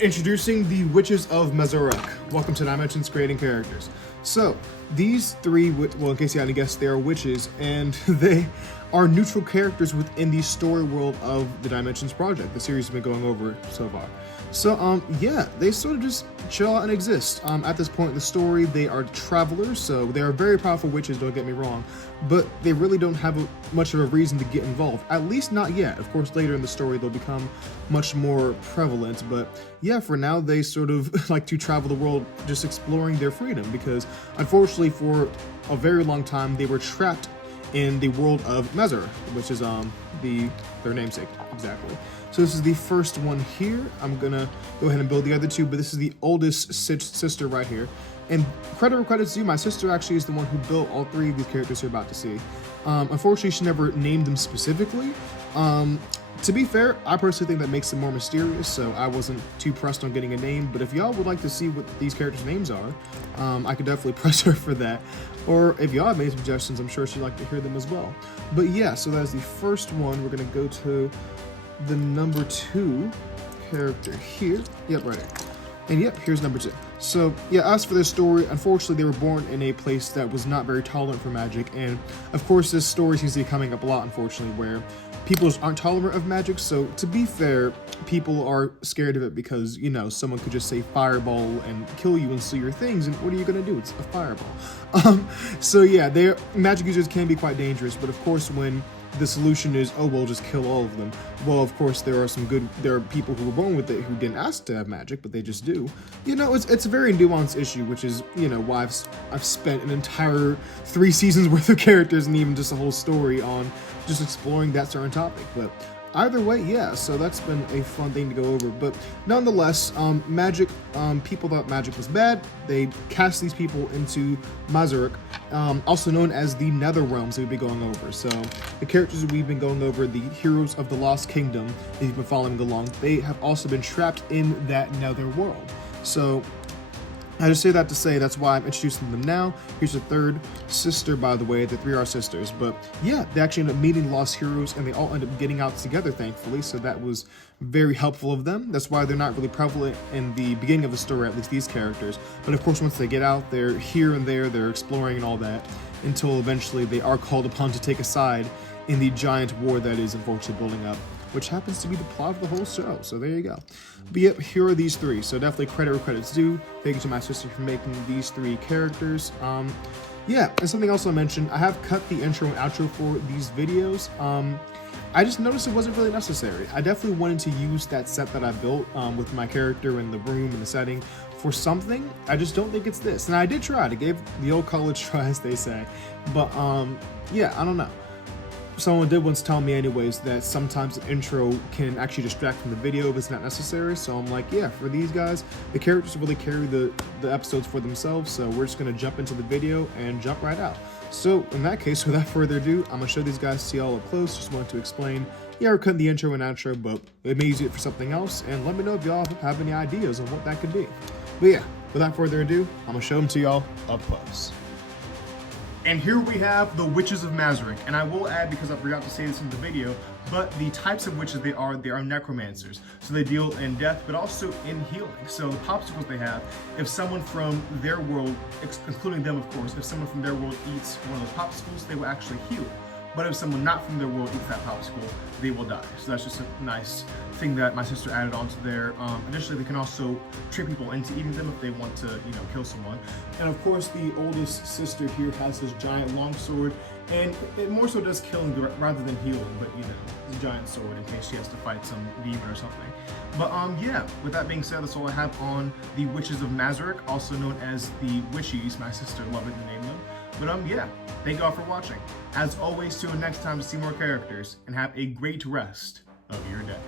Introducing the Witches of Mazuroq. Welcome to Dimensions Creating Characters. So, these three, well, in case you hadn't guessed, they are witches, and they are neutral characters within the story world of the Dimensions project, the series we've been going over so far. So, yeah, they sort of just chill out and exist. At this point in the story, they are travelers, so they are very powerful witches, don't get me wrong, but they really don't have much of a reason to get involved, at least not yet. Of course, later in the story, they'll become much more prevalent, but yeah, for now, they sort of like to travel the world just exploring their freedom, because unfortunately, for a very long time, they were trapped in the world of Mazuroq, which is their namesake, exactly. So this is the first one here. I'm gonna go ahead and build the other two, but this is the oldest sister right here. And credit where credit's due, my sister actually is the one who built all three of these characters you're about to see. Unfortunately, she never named them specifically. To be fair, I personally think that makes them more mysterious, so I wasn't too pressed on getting a name, but if y'all would like to see what these characters' names are, I could definitely press her for that. Or if y'all have made suggestions, I'm sure she'd like to hear them as well. But yeah, so that's the first one. We're gonna go to the number 2 character here. Yep, right here. And yep, here's number 2. So yeah, as for this story, unfortunately they were born in a place that was not very tolerant for magic, and of course this story seems to be coming up a lot, unfortunately, where people just aren't tolerant of magic. So to be fair, people are scared of it because, you know, someone could just say fireball and kill you and steal your things, and what are you gonna do? It's a fireball. So yeah, magic users can be quite dangerous, but of course when the solution is, oh, we'll just kill all of them. Well, of course, there are people who were born with it who didn't ask to have magic, but they just do. You know, it's a very nuanced issue, which is, you know, why I've spent an entire 3 seasons worth of characters and even just a whole story on just exploring that certain topic. But either way, yeah, so that's been a fun thing to go over. But nonetheless, magic, people thought magic was bad. They cast these people into Mazuroq, also known as the Nether Realms that we've been going over. So the characters that we've been going over, the heroes of the Lost Kingdom, if you've been following along, they have also been trapped in that Nether world. So I just say that to say that's why I'm introducing them now. Here's a third sister, by the way. The 3 are sisters. But yeah, they actually end up meeting lost heroes, and they all end up getting out together, thankfully. So that was very helpful of them. That's why they're not really prevalent in the beginning of the story, at least these characters. But of course, once they get out, they're here and there, they're exploring and all that, until eventually they are called upon to take a side in the giant war that is unfortunately building up, which happens to be the plot of the whole show. So there you go. But yep, here are these 3. So definitely credit where credit's due. Thank you to my sister for making these 3 characters. Yeah, and something else I mentioned, I have cut the intro and outro for these videos. I just noticed it wasn't really necessary. I definitely wanted to use that set that I built with my character and the room and the setting for something. I just don't think it's this. And I did try it. I gave the old college try, as they say. But yeah, I don't know. Someone did once tell me anyways that sometimes the intro can actually distract from the video if it's not necessary. So I'm like, yeah, for these guys, the characters really carry the episodes for themselves. So we're just gonna jump into the video and jump right out. So in that case, without further ado, I'm gonna show these guys to y'all up close. Just wanted to explain, yeah, we're cutting the intro and outro, but it may use it for something else. And let me know if y'all have any ideas on what that could be. But yeah, without further ado, I'm gonna show them to y'all up close. And here we have the Witches of Mazuroq, and I will add, because I forgot to say this in the video, but the types of witches they are necromancers. So they deal in death, but also in healing. So the popsicles they have, if someone from their world, including them of course, if someone from their world eats one of those popsicles, they will actually heal. But if someone not from their world eats that popsicle, they will die. So that's just a nice thing that my sister added onto there. Additionally, they can also trick people into eating them if they want to, you know, kill someone. And of course, the oldest sister here has this giant longsword, and it more so does killing rather than healing, but you know, it's a giant sword in case she has to fight some demon or something. But yeah, with that being said, that's all I have on the Witches of Mazuroq, also known as the Witchies. My sister loved it to name them. But yeah, thank you all for watching. As always, tune in next time to see more characters, and have a great rest of your day.